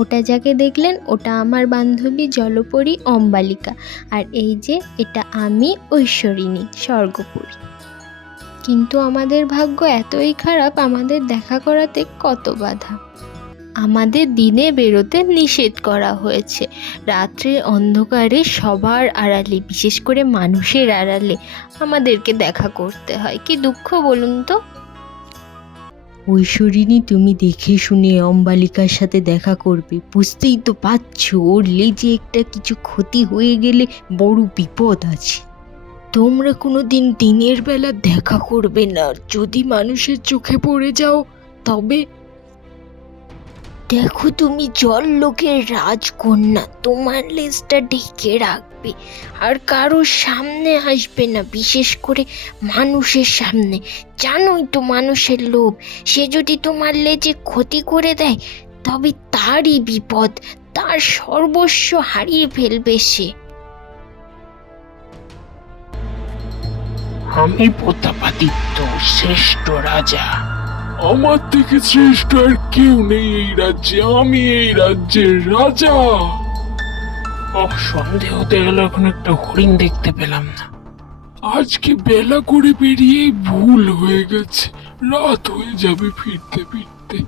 ওটা যাকে দেখলেন ওটা আমার বান্ধবী জলপরী অম্বালিকা, আর এই যে এটা আমি ঐশ্বরিণী স্বর্গপুরী। কিন্তু আমাদের ভাগ্য এতই খারাপ, আমাদের দেখা করাতে কত বাধা। আমাদের দিনে বেরোতে নিষেধ করা হয়েছে, রাত্রে অন্ধকারে সবার আড়ালে, বিশেষ করে মানুষের আড়ালে আমাদেরকে দেখা করতে হয়। কি দুঃখ বলুন তো। ঐশ্বরিণী, তুমি দেখে শুনে অম্বালিকার সাথে দেখা করবে, বুঝতেই তো পারছো ওর লেজে একটা কিছু ক্ষতি হয়ে গেলে বড় বিপদ আছে। তোমরা কোনোদিন দিনের বেলা দেখা করবে না, যদি মানুষের চোখে পড়ে যাও তবে। দেখো, তুমি জল লোকের রাজকন্যা, তোমার লেজটা ঢেকে রাখবে আর কারোর সামনে আসবে না, বিশেষ করে মানুষের সামনে। জানোই তো মানুষের লোভ, সে যদি তোমার লেজে ক্ষতি করে দেয় তবে তারই বিপদ, তার সর্বস্ব হারিয়ে ফেলবে সে। আমি প্রতাপাদিত্য, শ্রেষ্ঠ রাজা। আমার থেকে শ্রেষ্ঠ আর কেউ নেই এই রাজ্যে, আমি এই রাজ্যের রাজা। সন্ধে হতে গেল, এখন একটা হরিণ দেখতে পেলাম না। আজকে বেলা করে বেরিয়ে ভুল হয়ে গেছে, রাত হয়ে যাবে ফিরতে ফিরতে।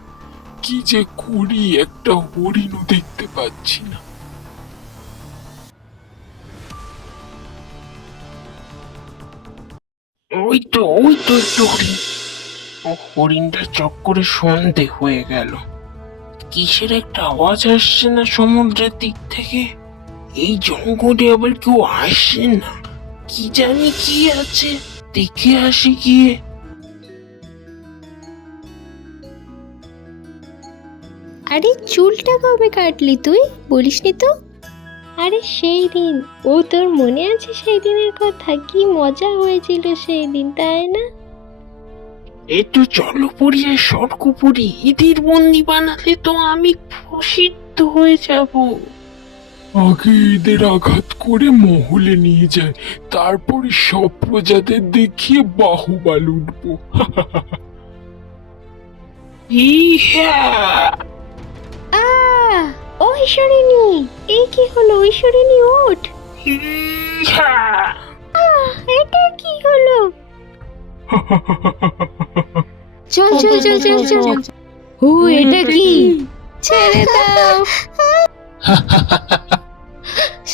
কি যে করি, একটা হরিণও দেখতে পাচ্ছি না। ওই তো একটু হরিণ। হরিণটা চক্করে সন্ধে হয়ে গেল। কিসের একটা আওয়াজ আসছে না সমুদ্রের দিক থেকে? এই জঙ্গলে আবার কেউ আসছে না, কি জানি কি আছে, দেখে আসি গিয়ে। আরে চুলটা কবে কাটলি তুই, বলিসনি তো? আরে সেই দিন, ও তোর মনে আছে সেই দিনের কথা? কি মজা হয়েছিল সেই দিন, তাই না? এই তো জলপরী আর স্বর্গপুরী এদের বন্দি বানালে তো আমি প্রসিদ্ধ হয়ে যাব। আগে এদের আঘাত করে মহলে নিয়ে যায়, তারপরে সব প্রজাদের দেখিয়ে বাহুবা লুটবো। ইহা! ঐশ্বরিণী, এই কি হলো? ঐশ্বরিণী ওঠ। ইহা! এটা কি হলো? চল চল চল চল চল। ও, এটা কি? ছেড়ে দাও।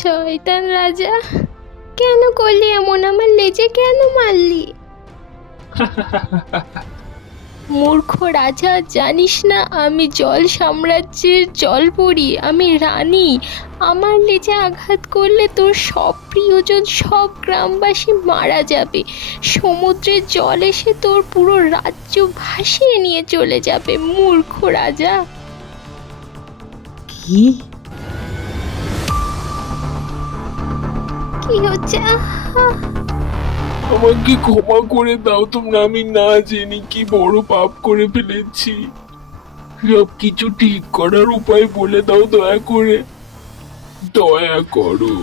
শয়তান রাজা, কেন করলি এমন? আমার লেজে কেন মারলি? মূর্খ রাজা, জানিস না আমি জল সাম্রাজ্যের জলপরী, আমি রানী। আমার লেজে আঘাত করলে তোর সব প্রিয়জন, সব গ্রামবাসী মারা যাবে। সমুদ্রের জল এসে তোর পুরো রাজ্য ভাসিয়ে নিয়ে চলে যাবে। মূর্খ রাজা। কি? কি হচ্ছে? আমাকে ক্ষমা করে দাও তোমরা, আমি না জেনে কি বড় পাপ করে ফেলেছি। সব কিছু ঠিক করার উপায় বলে দাও দয়া করে, দয়া করো।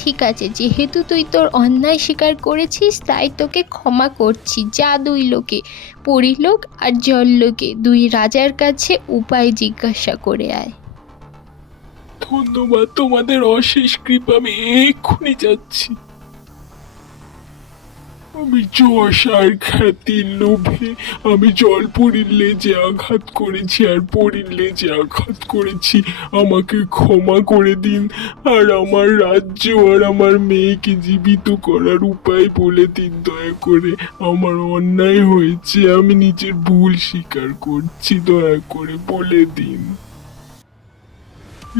ঠিক আছে, যেহেতু তুই তোর অন্যায় স্বীকার করেছিস তাই তোকে ক্ষমা করছি। যা দুই লোকে, পরিলোক আর জললোকে, দুই রাজার কাছে উপায় জিজ্ঞাসা করে আয়। ধন্যবাদ, তোমাদের অশেষ কৃপা, আমি এক্ষুনি যাচ্ছি। আমি যশ আর খ্যাতির লোভে আমি জলপরীর লেজে আঘাত করেছি আর পরীর লেজে আঘাত করেছি। আমাকে ক্ষমা করে দিন, আর আমার রাজ্য আর আমার মেয়েকে জীবিত করার উপায় বলে দিন দয়া করে। আমার অন্যায় হয়েছে, আমি নিজের ভুল স্বীকার করছি, দয়া করে বলে দিন।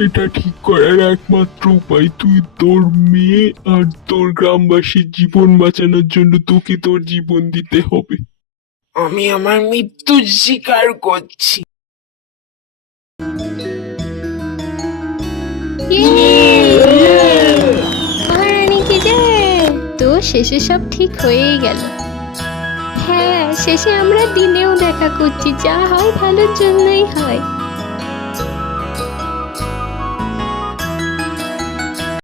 এটা ঠিক করার একমাত্র উপায়, তুই তোর মেয়ে আর তোর গ্রামবাসীর জীবন বাঁচানোর জন্য তোকে তোর জীবন দিতে হবে। আমি আমার মৃত্যু স্বীকার করছি। মহারানী কি জয়। তো শেষে সব ঠিক হয়েই গেল। হ্যাঁ, শেষে আমরা দিনেও দেখা করছি, যা হয় ভালোর জন্যই হয়।